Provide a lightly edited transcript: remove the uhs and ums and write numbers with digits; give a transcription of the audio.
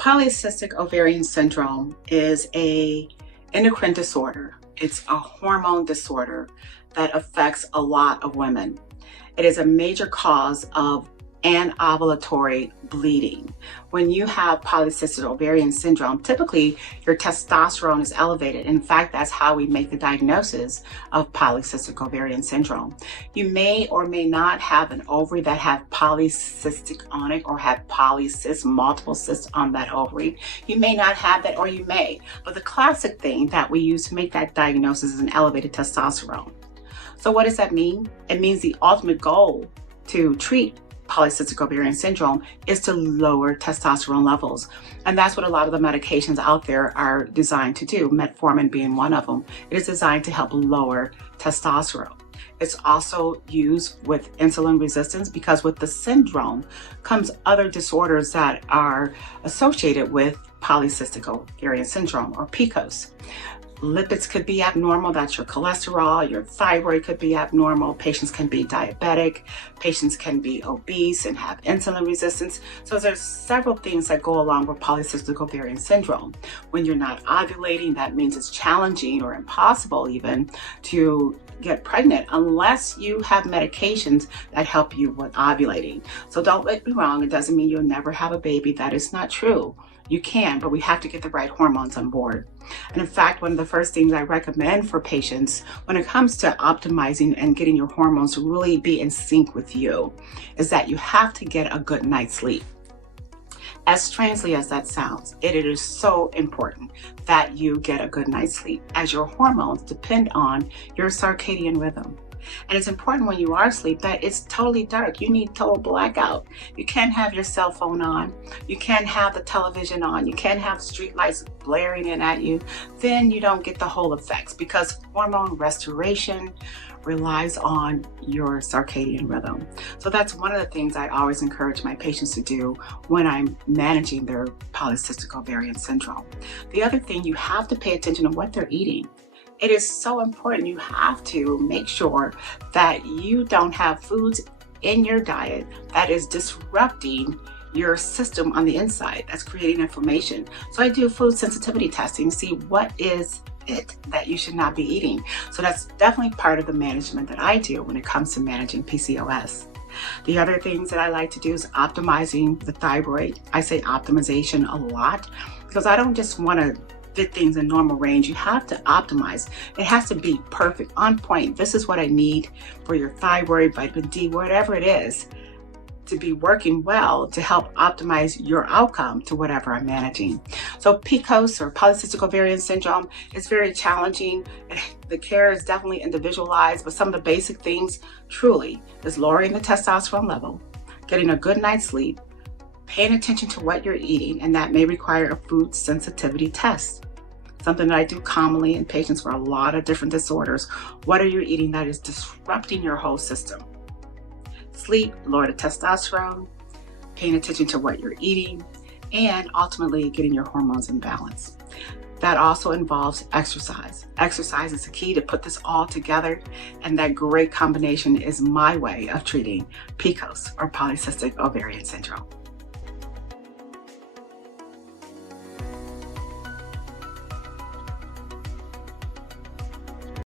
Polycystic ovarian syndrome is an endocrine disorder. It's a hormone disorder that affects a lot of women. It is a major cause of anovulatory bleeding. When you have polycystic ovarian syndrome, typically your testosterone is elevated. In fact, that's how we make the diagnosis of polycystic ovarian syndrome. You may or may not have an ovary that have polycystic on it or have polycysts, multiple cysts on that ovary. You may not have that, or you may. But the classic thing that we use to make that diagnosis is an elevated testosterone. So what does that mean? It means the ultimate goal to treat polycystic ovarian syndrome is to lower testosterone levels. And that's what a lot of the medications out there are designed to do, metformin being one of them. It is designed to help lower testosterone. It's also used with insulin resistance because with the syndrome comes other disorders that are associated with polycystic ovarian syndrome, or PCOS. Lipids could be abnormal, that's your cholesterol, your thyroid could be abnormal, patients can be diabetic, patients can be obese and have insulin resistance. So there's several things that go along with polycystic ovarian syndrome. When you're not ovulating, that means it's challenging or impossible even to get pregnant unless you have medications that help you with ovulating. So don't get me wrong, it doesn't mean you'll never have a baby. That is not true. You can, but we have to get the right hormones on board. And in fact, one of the first things I recommend for patients when it comes to optimizing and getting your hormones to really be in sync with you is that you have to get a good night's sleep. As strangely as that sounds, it is so important that you get a good night's sleep, as your hormones depend on your circadian rhythm. And it's important when you are asleep that it's totally dark. You need total blackout. You can't have your cell phone on. You can't have the television on. You can't have street lights blaring in at you. Then you don't get the whole effects, because hormone restoration relies on your circadian rhythm. So that's one of the things I always encourage my patients to do when I'm managing their polycystic ovarian syndrome. The other thing, you have to pay attention to what they're eating. It is so important. You have to make sure that you don't have foods in your diet that is disrupting your system on the inside, that's creating inflammation. So I do food sensitivity testing to see what is it that you should not be eating. So that's definitely part of the management that I do when it comes to managing PCOS. The other things that I like to do is optimizing the thyroid. I say optimization a lot because I don't just want to fit things in normal range. You have to optimize. It has to be perfect, on point. This is what I need for your thyroid, vitamin D, whatever it is, to be working well to help optimize your outcome to whatever I'm managing. So PCOS, or polycystic ovarian syndrome, is very challenging. The care is definitely individualized, but some of the basic things truly is lowering the testosterone level, getting a good night's sleep, paying attention to what you're eating, and that may require a food sensitivity test. Something that I do commonly in patients for a lot of different disorders. What are you eating that is disrupting your whole system? Sleep, lower the testosterone, paying attention to what you're eating, and ultimately getting your hormones in balance. That also involves exercise. Exercise is the key to put this all together, and that great combination is my way of treating PCOS, or polycystic ovarian syndrome.